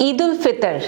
ईद उल फितर,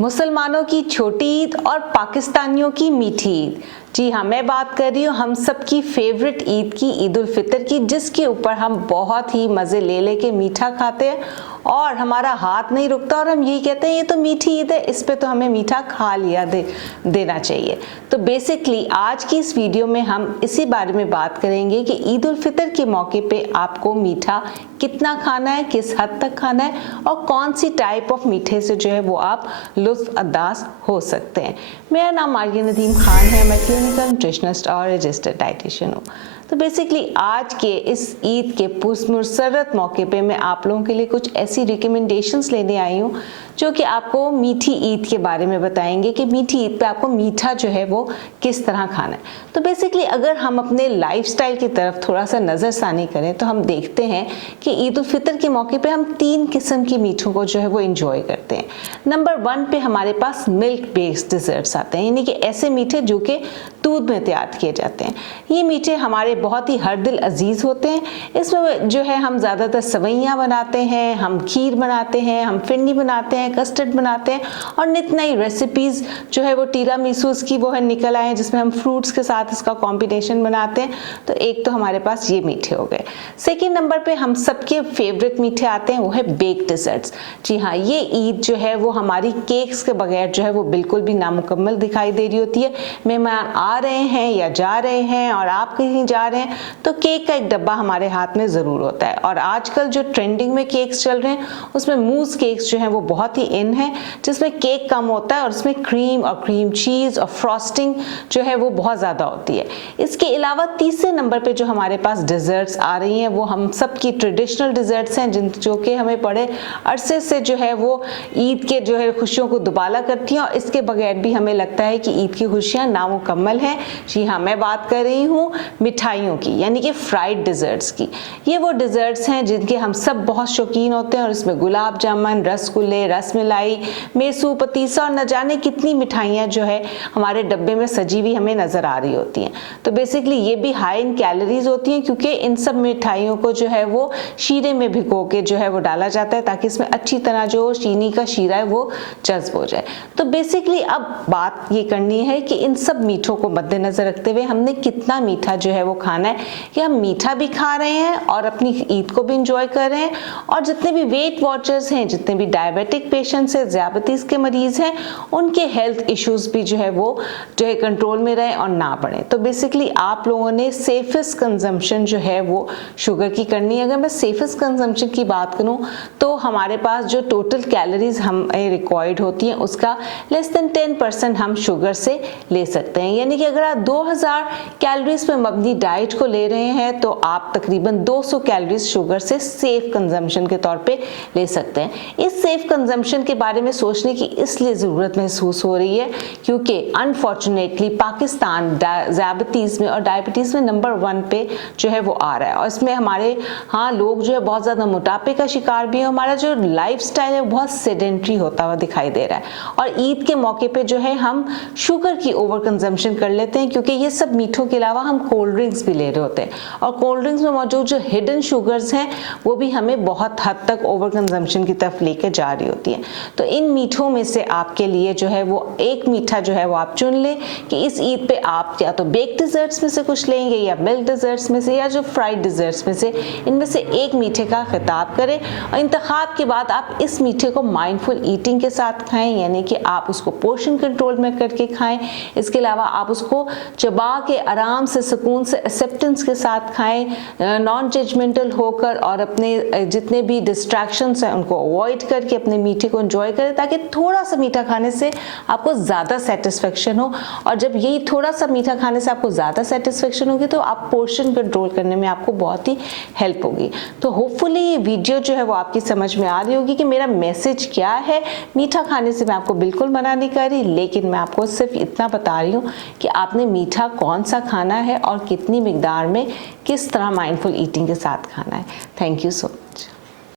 मुसलमानों की छोटी ईद और पाकिस्तानियों की मीठी ईद। जी हाँ, मैं बात कर रही हूँ हम सबकी फेवरेट ईद की, ईद उल फितर की, जिसके ऊपर हम बहुत ही मज़े ले लेके मीठा खाते हैं और हमारा हाथ नहीं रुकता और हम यही कहते हैं ये तो मीठी ईद है, इस पे तो हमें मीठा खा लिया देना चाहिए। तो बेसिकली आज की इस वीडियो में हम इसी बारे में बात करेंगे कि ईद उल फितर के मौके पे आपको मीठा कितना खाना है, किस हद तक खाना है और कौन सी टाइप ऑफ मीठे से जो है वो आप लुत्फ अंदाज हो सकते हैं। मेरा नाम मारिया नदीम खान है, मैं क्लिनिकल न्यूट्रिशनिस्ट और रजिस्टर्ड डाइटिशियन हूँ। तो बेसिकली आज के इस ईद के पुरसरत मौके पे मैं आप लोगों के लिए कुछ ऐसी रिकमेंडेशंस लेने आई हूँ जो कि आपको मीठी ईद के बारे में बताएंगे कि मीठी ईद पे आपको मीठा जो है वो किस तरह खाना है। तो बेसिकली अगर हम अपने लाइफस्टाइल की तरफ थोड़ा सा नज़रसानी करें तो हम देखते हैं कि ईद उल फितर के मौके पे हम 3 किस्म की मीठों को जो है वो इंजॉय करते हैं। नंबर 1 पे हमारे पास मिल्क बेस्ड डिज़र्ट्स आते हैं, यानी कि ऐसे मीठे जो कि दूध में तैयार किए जाते हैं। ये मीठे हमारे बहुत ही हर दिल अजीज़ होते हैं। इसमें जो है हम ज़्यादातर सवैयाँ बनाते हैं, हम खीर बनाते हैं, हम फिरनी बनाते हैं, कस्टर्ड बनाते हैं और नित नई रेसिपीज़ जो है वो टीरामिसूस की वो है निकल आए हैं जिसमें हम फ्रूट्स के साथ इसका कॉम्बिनेशन बनाते हैं। तो एक तो हमारे पास ये मीठे हो गए। सेकेंड नंबर पे हम सबके फेवरेट मीठे आते हैं, वो है बेक डिज़र्ट्स। जी हाँ, ये ईद जो है वो हमारी केक्स के बगैर जो है वो बिल्कुल भी नामुकम्मल दिखाई दे रही होती है। मेहमान आ रहे हैं या जा रहे हैं और आप कहीं जा रहे हैं तो केक का एक डब्बा हमारे हाथ में ज़रूर होता है। और आजकल जो ट्रेंडिंग में केक्स चल रहे हैं उसमें मूस केक्स जो हैं वो बहुत ही इन है, जिसमें केक कम होता है और उसमें क्रीम और क्रीम चीज़ और फ्रॉस्टिंग जो है वो बहुत ज़्यादा होती है। इसके अलावा तीसरे नंबर पे जो हमारे पास डिज़र्ट्स आ रही हैं वो हम सब की ट्रेडिशनल डिज़र्ट्स हैं जो कि हमें बड़े अरसे से जो है वो ईद के जो है खुशियों को दुबाला करती हैं और इसके बगैर भी हमें लगता है कि ईद की खुशियाँ नामुकम्मल हैं। जी हाँ, मैं बात कर रही हूँ मिठाइयों की, यानी कि फ्राइड डिज़र्ट्स की। ये वो डिज़र्ट्स हैं जिनके हम सब बहुत शौकीन होते हैं और इसमें गुलाब जामुन, रसगुल्ले, रसमलाई, मेसू, पतीसा और न जाने कितनी मिठाइयाँ जो है हमारे डब्बे में सजी हुई हमें नज़र आ रही होती हैं। तो बेसिकली ये भी हाई इन कैलोरीज होती हैं क्योंकि इन सब मिठाइयों को जो है वो शीरे में भिगो के जो है वो डाला जाता है ताकि इसमें अच्छी तरह जो चीनी का शीरा है वो जज्ब हो जाए। तो बेसिकली अब बात ये करनी है कि इन सब मीठों को मद्देनजर रखते हुए हमने कितना मीठा जो है वो खाना है, कि हम मीठा भी खा रहे हैं और अपनी ईद को भी इंजॉय कर रहे हैं और जितने भी वेट वॉचर्स हैं, जितने भी डायबिटिक पेशेंट्स हैं, ज़ियाबतीस के मरीज़ हैं, उनके हेल्थ इश्यूज़ भी जो है वो जो है कंट्रोल में रहें और ना बढ़ें। तो बेसिकली आप लोगों ने सेफेस्ट कंजम्पशन जो है वो शुगर की करनी है। अगर मैं सेफेस्ट कंजम्पशन की बात करूँ तो हमारे पास जो टोटल कैलोरीज हमें रिक्वायर्ड होती हैं उसका लेस देन 10% हम शुगर से ले सकते हैं। यानी कि अगर आप 2000 कैलोरीज पे मबनी डाइट को ले रहे हैं तो आप तकरीबन 200 कैलोरीज शुगर से सेफ कंजम्पशन के तौर पे ले सकते हैं। इस सेफ कंजम्पशन के बारे में सोचने की इसलिए ज़रूरत महसूस हो रही है क्योंकि अनफॉर्चुनेटली पाकिस्तान ज़ियाबतीज़ में और डायबिटीज़ में नंबर 1 पे जो है वो आ रहा है और इसमें हमारे लोग जो है बहुत ज़्यादा मोटापे का शिकार भी है। हमारा जो लाइफस्टाइल है वो बहुत सेडेंट्री होता हुआ दिखाई दे रहा है और ईद के मौके पे जो है हम शुगर की ओवर कंजम्पशन कर लेते हैं क्योंकि ये सब मीठों के अलावा हम कोल्ड ड्रिंक्स भी ले रहे होते हैं और कोल्ड ड्रिंक्स में मौजूद जो हिडन शुगर्स हैं वो भी हमें बहुत हद तक ओवर कंजम्पशन की तरफ लेके जा रही होती है। तो इन मीठों में से आपके लिए जो है वो एक मीठा जो है वो आप चुन लें कि इस ईद पे आप या तो बेक डिज़र्ट्स में से कुछ लेंगे या मिल्क डिज़र्ट्स में से या जो फ्राइड डिज़र्ट्स में से, इनमें से एक मीठे का खिताब करें और इंतखाब के बाद आप इस मीठे को माइंडफुल ईटिंग के साथ खाएं, यानी कि आप उसको पोर्शन कंट्रोल में करके खाएं। इसके अलावा आप उसको चबा के आराम से सुकून से एक्सेप्टेंस के साथ खाएं, नॉन जजमेंटल होकर और अपने जितने भी डिस्ट्रैक्शंस हैं उनको अवॉइड करके अपने मीठे को एंजॉय करें ताकि थोड़ा सा मीठा खाने से आपको ज़्यादा सेटिस्फेक्शन हो और जब यही थोड़ा सा मीठा खाने से आपको ज़्यादा सेटिस्फेक्शन होगी तो आप पोर्शन कंट्रोल करने में आपको बहुत ही हेल्प होगी। तो होपफुली ये वीडियो जो है वो आपकी समझ में आ रही होगी कि मेरा मैसेज क्या है। मीठा खाने से मैं आपको बिल्कुल मना नहीं कर रही, लेकिन मैं आपको सिर्फ इतना बता रही हूँ कि आपने मीठा कौन सा खाना है और कितनी मिकदार में किस तरह माइंडफुल ईटिंग के साथ खाना है। Thank you so much.